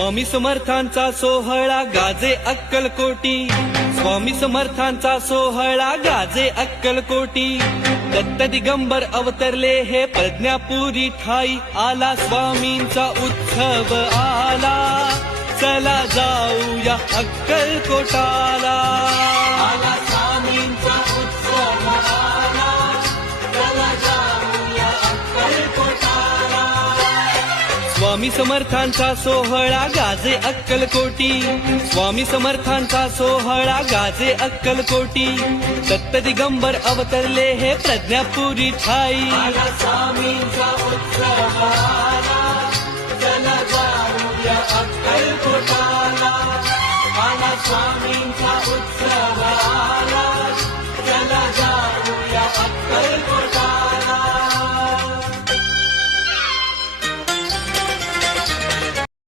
स्वामी समर्थांचा सोहळा गाजे अक्कलकोटी, स्वामी समर्थांचा सोहळा गाजे अक्कलकोटी। दत्त दिगंबर अवतरले हे प्रज्ञापुरी ठाई, आला स्वामींचा उत्सव आला, चला जाऊया अक्कलकोटाला। आला स्वामींचा उत्सव आला, चला जाऊया अक्कलकोटाला। स्वामी समर्थांचा सोहळा गाजे अक्कलकोटी, स्वामी समर्थांचा सोहळा गाजे अक्कलकोटी। दत्त दिगंबर अवतरले हे प्रज्ञापुरी ठाई, आला स्वामींचा उत्सव आला,